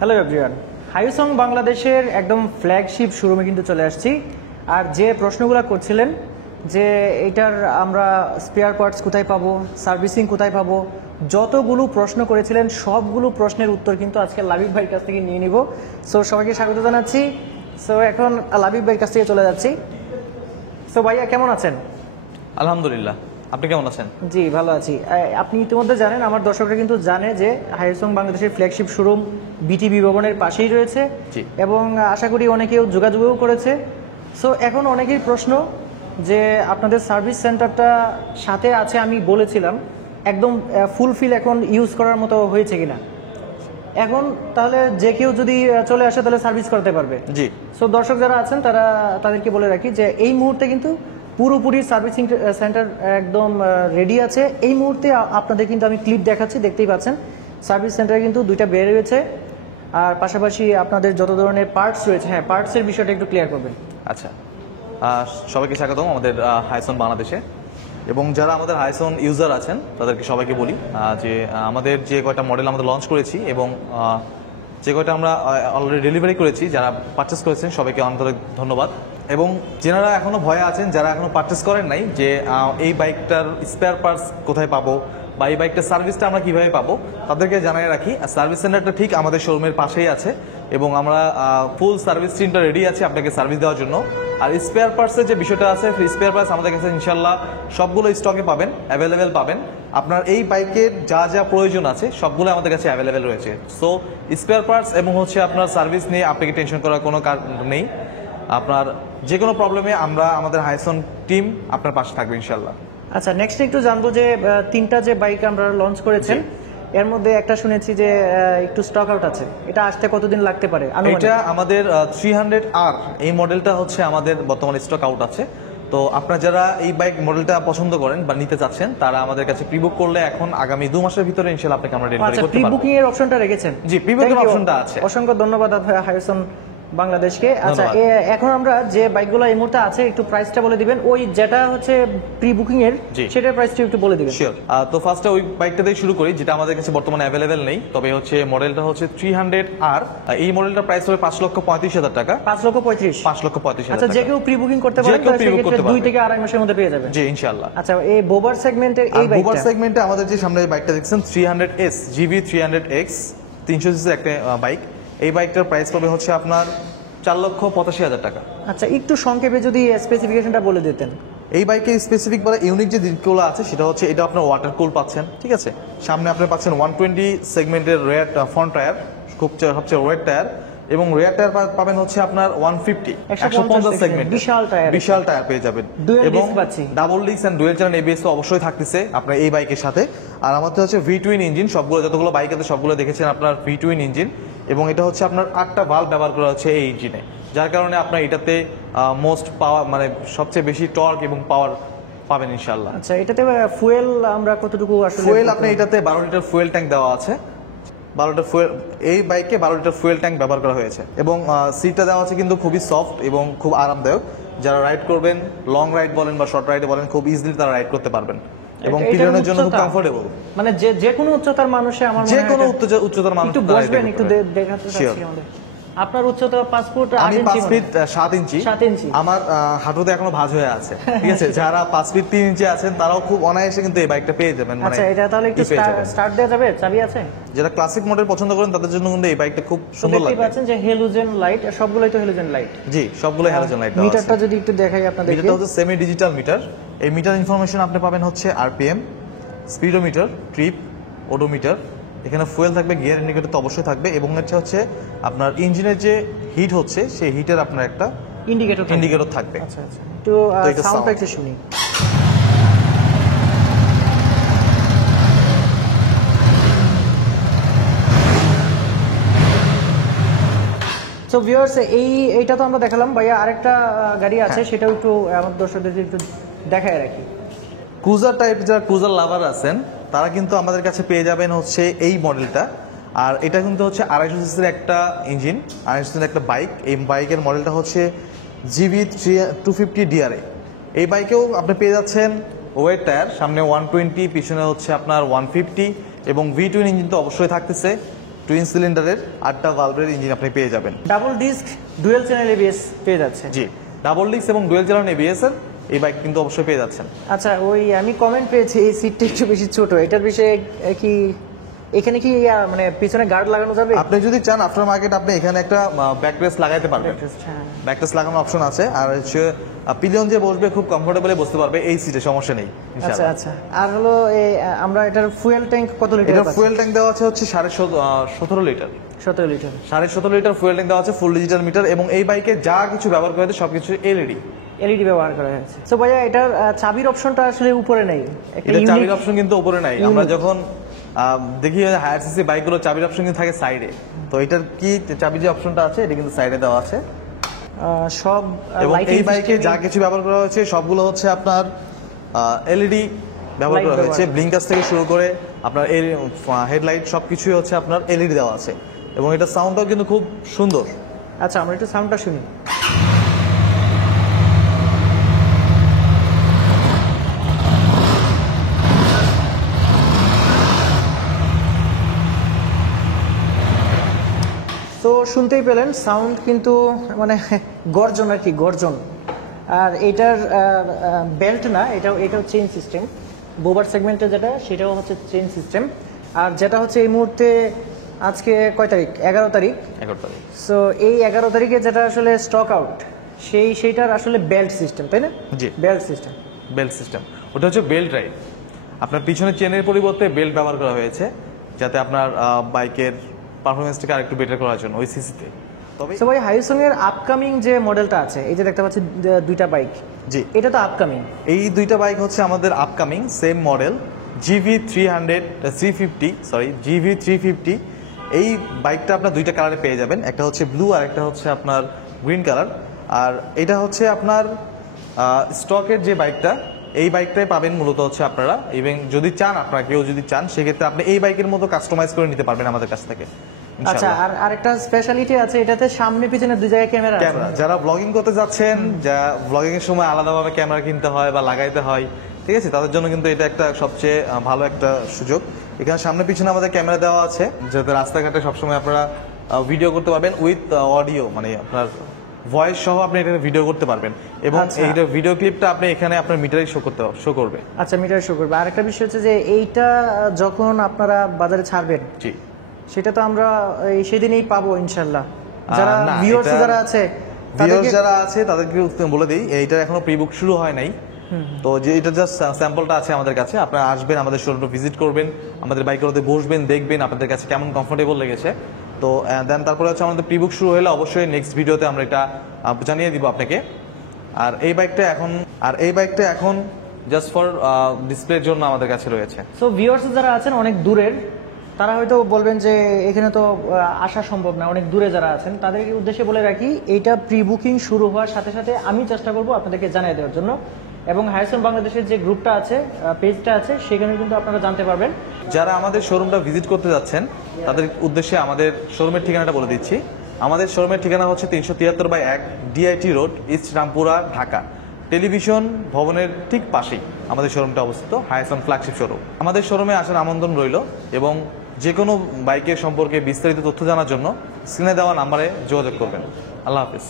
Hello everyone, হাইসং বাংলাদেশের একদম flagship শোরুমে কিন্তু চলে আসছি। আর যে প্রশ্নগুলো করছিলেন যে এইটার আমরা স্পেয়ার পার্টস কোথায় পাবো, সার্ভিসিং কোথায় পাবো, যতগুলো প্রশ্ন করেছিলেন সবগুলো প্রশ্নের উত্তর কিন্তু আজকে লাবিব ভাইয়ের কাছ থেকে নিয়ে নিব। সো সবাইকে স্বাগত জানাচ্ছি। সো এখন লাবিব ভাইয়ের কাছ থেকে চলে যাচ্ছি। সো ভাইয়া কেমন আছেন? আলহামদুলিল্লাহ, আপনি কেমন আছেন? জি ভালো আছি। আপনি ইতিমধ্যে জানেন, আমার দর্শকরা কিন্তু জানে যে হাইসং বাংলাদেশের ফ্ল্যাগশিপ শোরুম বিটিভি ভবনের পাশেই রয়েছে এবং আশা করি অনেকেও যোগাযোগও করেছে। সো এখন অনেকেই প্রশ্ন যে আপনাদের সার্ভিস সেন্টারটা সাথে আছে, আমি বলেছিলাম একদম ফুলফিল এখন ইউজ করার মতো হয়েছে কিনা। এখন তাহলে যে কেউ যদি চলে আসে তাহলে সার্ভিস করতে পারবে। জি। সো দর্শক যারা আছেন তাদেরকে বলে রাখি যে এই মুহূর্তে কিন্তু পুরোপুরি সার্ভিসিং সেন্টার একদম রেডি আছে। এই মুহূর্তে আপনাদের কিন্তু আমি ক্লিপ দেখাচ্ছি, দেখতেই পাচ্ছেন সার্ভিস সেন্টারে কিন্তু দুইটা বেড রয়েছে আর পাশাপাশি আপনাদের যত ধরনের পার্টস রয়েছে, হ্যাঁ পার্টসের বিষয়টা একটু ক্লিয়ার করবেন। আচ্ছা, সবাইকে স্বাগতম আমাদের হাইসন বাংলাদেশে। এবং যারা আমাদের হাইসন ইউজার আছেন তাদেরকে সবাইকে বলি যে আমাদের যে কয়টা মডেল আমাদের লঞ্চ করেছি এবং যে কয়টা আমরা অলরেডি ডেলিভারি করেছি, যারা পারচেস করেছেন সবাইকে আন্তরিক ধন্যবাদ। এবং যারা এখনও ভয়ে আছেন, যারা এখনও পারচেস করেন নাই যে এই বাইকটার স্পেয়ার পার্টস কোথায় পাবো বা এই বাইকটার সার্ভিসটা আমরা কীভাবে পাবো, তাদেরকে জানাই রাখি সার্ভিস সেন্টারটা ঠিক আমাদের শোরুমের পাশেই আছে এবং আমরা ফুল সার্ভিস টিমটা রেডি আছি আপনাকে সার্ভিস দেওয়ার জন্য। আর স্পেয়ার পার্টসের যে বিষয়টা আছে, স্পেয়ার পার্টস আমাদের কাছে ইনশাল্লাহ সবগুলো স্টকে পাবেন, অ্যাভেলেবেল পাবেন। আপনার এই বাইকের যা যা প্রয়োজন আছে সবগুলো আমাদের কাছে অ্যাভেলেবেল রয়েছে। সো স্পেয়ার পার্টস এবং আপনার সার্ভিস নিয়ে আপনাকে টেনশন করার কোনো কারণ নেই। আপনার যে কোনো প্রবলেমে আমরা আমাদের হাইসন টিম আপনার পাশে থাকবে ইনশাল্লাহ। আচ্ছা, নেক্সট একটু জানবো যে তিনটা যে বাইক আমরা লঞ্চ করেছেন এর মধ্যে একটা শুনেছি যে একটু স্টক আউট আছে, এটা আসতে কতদিন লাগতে পারে? এটা আমাদের 300R এই মডেলটা আমাদের বর্তমানে স্টক আউট আছে। তো আপনারা যারা এই বাইক মডেলটা পছন্দ করেন বা নিতে চাচ্ছেন তারা আমাদের কাছে প্রি বুক করলে এখন আগামী 2 মাসের ভিতরে ইনশাআল্লাহ আপনাকে আমরা ডেলিভারি করতে পারবো। প্রি বুকিং এর অপশনটা রেখেছেন? জি, প্রি বুকিং অপশনটা আছে। অসংখ্য ধন্যবাদ হাইসন বাংলাদেশকে। আচ্ছা, এখন আমরা যে বাইকগুলো এই মুহূর্তে আছে একটু প্রাইসটা বলে দিবেন, ওই যেটা হচ্ছে প্রি বুকিং এর সেটার প্রাইসটা একটু বলে দিবেন। শিওর। তো ফার্স্টে ওই বাইকটা দিয়ে শুরু করি যেটা আমাদের কাছে বর্তমানে অ্যাভেলেবেল নেই, তবে মডেলটা 300R। এই মডেলটার প্রাইস হবে 5,35,000 টাকা। 5,35,000। আচ্ছা, যে কেউ প্রি বুকিং করতে পারে, 2 থেকে আড়াই মাসের মধ্যে পেয়ে যাবেন। জি ইনশাআল্লাহ। আচ্ছা, এই বোবার সেগমেন্টের এই বাইকটা, বোবার সেগমেন্টে আমাদের যে সামনে বাইকটা দেখছেন 300S GV 300X 300 সিসির একটা বাইক। এই বাইকটার প্রাইস পাবে আপনার 4,85,000 টাকা। আচ্ছা, একটু সংক্ষেপে যদি স্পেসিফিকেশনটা বলে দিতেন। এই বাইকের স্পেসিফিক বলে ইউনিক যে দিকগুলো আছে সেটা এটা আপনার ওয়াটার কুল পাচ্ছেন, ঠিক আছে। সামনে আপনি পাচ্ছেন 120 সেগমেন্টের রেয়ার ফ্রন্ট টায়ার, সবচেয়ে ওয়েট টায়ার, এবং রেয়ার টায়ার পাবেন আপনার 150 সেগমেন্ট, বিশাল টায়ার পেয়ে যাবেন। এবং double disc and dual channel ABS তো অবশ্যই থাকতেছে আপনার এই বাইকের সাথে। আর আমাদের V-twin ইঞ্জিন, সবগুলো যতগুলো বাইক আছে সবগুলো দেখেছেন আপনার V-twin ইঞ্জিন, এবং এটা আপনার 8টা ভালভ ব্যবহার করা হচ্ছে এই ইঞ্জিনে, যার কারণে আপনার এটাতে মোস্ট পাওয়ার মানে সবচেয়ে বেশি টর্ক এবং পাওয়ার পাবেন ইনশাআল্লাহ। আচ্ছা, এটাতে ফুয়েল আমরা কতটুকু আসলে ফুয়েল আপনি এটাতে 12 লিটার ফুয়েল ট্যাঙ্ক দেওয়া আছে। 12 লিটার ফুয়েল, এই বাইকে 12 লিটার ফুয়েল ট্যাঙ্ক ব্যবহার করা হয়েছে। এবং সিটটা দেওয়া আছে কিন্তু খুবই সফট এবং খুব আরামদায়ক। যারা রাইড করবেন, লং রাইড বলেন বা শর্ট রাইডে বলেন, খুব ইজিলি তারা রাইড করতে পারবেন এবং পিলিয়নের জন্য খুব কমফোর্টেবল। মানে যে কোনো উচ্চতার মানুষে আমার যে কোনো উচ্চতার মানুষ একটু বসবেন, একটু দেখাতে চাচ্ছি আমাদের। আপনার উচ্চতা 5 ফুট 8 ইঞ্চি? আমি 5 ফিট 7 ইঞ্চি। আমার হাঁটুতে এখনো ভাঁজ হয়ে আছে, ঠিক আছে। যারা 5 ফিট 3 ইঞ্চি আছেন তারাও খুব অনায়াসে কিন্তু এই বাইকটা পেয়ে যাবেন। আচ্ছা, এটা তাহলে একটু স্টার্ট দেওয়া যাবে? চাবি আছে? যারা ক্লাসিক মডেল পছন্দ করেন তাদের জন্য কিন্তু এই বাইকটা খুব সুন্দর লাগবে। দেখতে পাচ্ছেন যে হ্যালোজেন লাইট, সবগুলোই তো হ্যালোজেন লাইট। জি, সবগুলোই হ্যালোজেন লাইট। মিটারটা যদি একটু দেখাই আপনাদের, এটা সেমি ডিজিটাল মিটার। এই মিটার ইনফরমেশন আপনি পাবেন আরপিএম, স্পিডোমিটার, ট্রিপ, ওডোমিটার। এখানে ফুয়েল থাকবে, গিয়ার ইন্ডিকেটর তো অবশ্যই থাকবে, এবং আপনার ইঞ্জিনের যে হিট হচ্ছে সেই হিটের আপনার একটা ইন্ডিকেটর থাকবে। আচ্ছা আচ্ছা, তো সাউন্ডটা একটু শুনি। সো ভিউয়ার্স, এইটা তো আমরা দেখালাম ভাইয়া, আরেকটা গাড়ি আছে সেটাও একটু আমার দর্শকদের একটু দেখায় রাখি। ক্রুজার টাইপ, যারা ক্রুজার লাভার আছেন তারা কিন্তু আমাদের কাছে পেয়ে যাবেন এই মডেলটা। আর এটা কিন্তু 250 সিসির একটা ইঞ্জিন, 250 সিসির একটা বাইক। এই বাইকের মডেলটা GV 250 DRA। এই বাইকেও আপনি পেয়ে যাচ্ছেন ওয়েট টায়ার, সামনে 120, পিছনে আপনার 150, এবং V-twin ইঞ্জিন তো অবশ্যই থাকতেছে। টুইন সিলিন্ডারের 8টা ভালভের ইঞ্জিন আপনি পেয়ে যাবেন। Double disc dual channel ABS পেয়ে যাচ্ছে। জি, ডাবল ডিস্ক এবং ডুয়েল চ্যানেল এবিএস এর এই বাইক কিন্তু অবশ্যই পেয়ে যাচ্ছেন। আচ্ছা, ওই আমি কমেন্ট পেয়েছি এই সিটটা একটু বেশি ছোট, এটার বিষয়ে কি এখানে কি মানে পিছনে গার্ড লাগানো যাবে? আপনি যদি চান আফটার মার্কেট আপনি এখানে একটা ব্যাকরেস্ট লাগাইতে পারবেন, হ্যাঁ। ব্যাকরেস্ট লাগানোর অপশন আছে। আর হচ্ছে পিলিয়ন যে বসবে খুব কমফোর্টেবলি বসতে পারবে এই সিটে, সমস্যা নেই আচ্ছা ইনশাআল্লাহ। আচ্ছা, আর হলো আমরা এটার ফুয়েল ট্যাঙ্ক কত লিটার? এটা ফুয়েল ট্যাঙ্ক দেওয়া আছে হচ্ছে 17.5 litre. 17 litre. 17.5 litre fuel tank দেওয়া আছে, ফুল ডিজিটাল মিটার, এবং এই বাইকে যা কিছু ব্যবহার করা হয়েছে সবকিছু এলইডি ব্যবহার করা হয়েছে। তো ভাইয়া এটার চাবির অপশনটা আসলে উপরে নাই, একটা এটা চাবির ইউনিক অপশন কিন্তু উপরে নাই। আমরা যখন দেখি হায়ার সিসি বাইকগুলো চাবির অপশন কিন্তু থাকে সাইডে, তো এটার কি চাবির যে অপশনটা আছে এটা কিন্তু সাইডে দেওয়া আছে। সব এবং লাইটিং এই বাইকে যা কিছু ব্যবহার করা হয়েছে সবগুলো হচ্ছে আপনার এলইডি ব্যবহার করা হয়েছে, ব্লিঙ্কার্স থেকে শুরু করে আপনার হেডলাইট সবকিছুই হচ্ছে আপনার এলইডি দেওয়া আছে, এবং এটা সাউন্ডটাও কিন্তু খুব সুন্দর। আচ্ছা, আমরা একটু সাউন্ডটা শুনি। তো শুনতেই পেলেন সাউন্ড কিন্তু মানে গর্জন আর কি, গর্জন। আর এটার বেল্ট না, এটাও চেইন সিস্টেম। বোবার সেগমেন্টে যেটা সেটাও হচ্ছে চেইন সিস্টেম। আর যেটা হচ্ছে এই মুহূর্তে আজকে কয় তারিখ? 11 তারিখ। 11 তারিখ। সো এই 11 তারিখে যেটা আসলে স্টক আউট সেইটার আসলে বেল্ট সিস্টেম, তাই না? জি, বেল্ট সিস্টেম। বেল্ট সিস্টেম ওটা হচ্ছে বেল্ট ড্রাইভ। আপনার পিছনে চেনের পরিবর্তে বেল্ট ব্যবহার করা হয়েছে যাতে আপনার বাইকের পারফরমেন্সটাকে আরেকটু বেটার করার জন্য ওই সিসিতে। তবে সো ভাই হাইসং এর আপকামিং যে মডেলটা আছে, এই যে দেখতে পাচ্ছি দুইটা বাইক, জি এটা তো আপকামিং। এই দুইটা বাইক হচ্ছে আমাদের আপকামিং সেম মডেল GV350। এই বাইকটা আপনার দুইটা কালারে পেয়ে যাবেন, একটা হচ্ছে ব্লু আর একটা হচ্ছে আপনার গ্রিন কালার। আর এটা হচ্ছে আপনার স্টকের যে বাইকটা, এই বাইকটাই পাবেন মূলত হচ্ছে আপনারা। এবং যদি চান, আপনারা কেউ যদি চান, সেক্ষেত্রে আপনি এই বাইকের মতো কাস্টমাইজ করে নিতে পারবেন আমাদের কাছ থেকে। আচ্ছা, আর আরেকটা স্পেশালিটি আছে, এটাতে সামনে পিছনে দুই জায়গায় ক্যামেরা আছে। যারা ব্লগিং করতে যাচ্ছেন, যা ব্লগিং এর সময় আলাদাভাবে ক্যামেরা কিনতে হয় বা লাগাইতে হয়, ঠিক আছে, তাদের জন্য কিন্তু এটা একটা সবচেয়ে ভালো একটা সুযোগ। এখানে সামনে পিছনে আমাদের ক্যামেরা দেওয়া আছে যাতে রাস্তাঘাটে সবসময় আপনারা ভিডিও করতে পারবেন উইথ অডিও, মানে আপনার ভয়েস সহ আপনি এটা ভিডিও করতে পারবেন। এবং এইটা ভিডিও ক্লিপটা আপনি এখানে আপনার মিটারে শো করবে। আচ্ছা, মিটারে শো করবে। আরেকটা বিষয় হচ্ছে যে এইটা যখন আপনারা বাজারে ছাড়বেন, জি, সেটা তো আমরা সেদিনই পাবো ইনশাল্লাহ। যারা ভিউয়ার্স যারা আছে তাদেরকে বলে দিই, এইটার এখনো প্রি বুক শুরু হয় নাই। তো যে এটা জাস্ট স্যাম্পলটা আছে আমাদের কাছে, আপনারা আসবেন, আমাদের শোরুমটা ভিজিট করবেন, আমাদের বাইকগুলোতে বসবেন, দেখবেন আপনাদের কাছে কেমন কমফোর্টেবল লেগেছে। তো দেন তারপরে হচ্ছে আমাদের প্রি বুক শুরু হলে অবশ্যই নেক্সট ভিডিওতে আমরা এটা জানিয়ে দিব আপনাকে। আর এই বাইকটা এখন জাস্ট ফর ডিসপ্লের জন্য আমাদের কাছে রয়েছে। সো ভিউয়ার্স যারা আছেন অনেক দূরের, তারা হয়তো বলবেন যে এখানে তো আসা সম্ভব না, অনেক দূরে যারা আছেন তাদের উদ্দেশ্যে বলে রাখি, এইটা প্রি বুকিং শুরু হওয়ার সাথে সাথে আমি চেষ্টা করব আপনাদেরকে জানিয়ে দেওয়ার জন্য। এবং হাইসন বাংলাদেশের যে গ্রুপটা আছে, পেজটা আছে, সেখানে কিন্তু আপনারা জানতে পারবেন। যারা আমাদের শোরুমটা ভিজিট করতে যাচ্ছেন তাদের উদ্দেশ্যে আমাদের শোরুমের ঠিকানাটা বলে দিচ্ছি। আমাদের শোরুমের ঠিকানা হচ্ছে 373/1 DIT road, east Rampura, Dhaka. Television ভবনের ঠিক পাশেই আমাদের শোরুমটা অবস্থিত, হাইসন ফ্ল্যাগশিপ শোরুম। আমাদের শোরুমে আসার আমন্ত্রণ রইল, এবং যে কোনো বাইকের সম্পর্কে বিস্তারিত তথ্য জানার জন্য স্ক্রিনে দেওয়া নাম্বারে যোগাযোগ করবেন। আল্লাহ হাফিজ।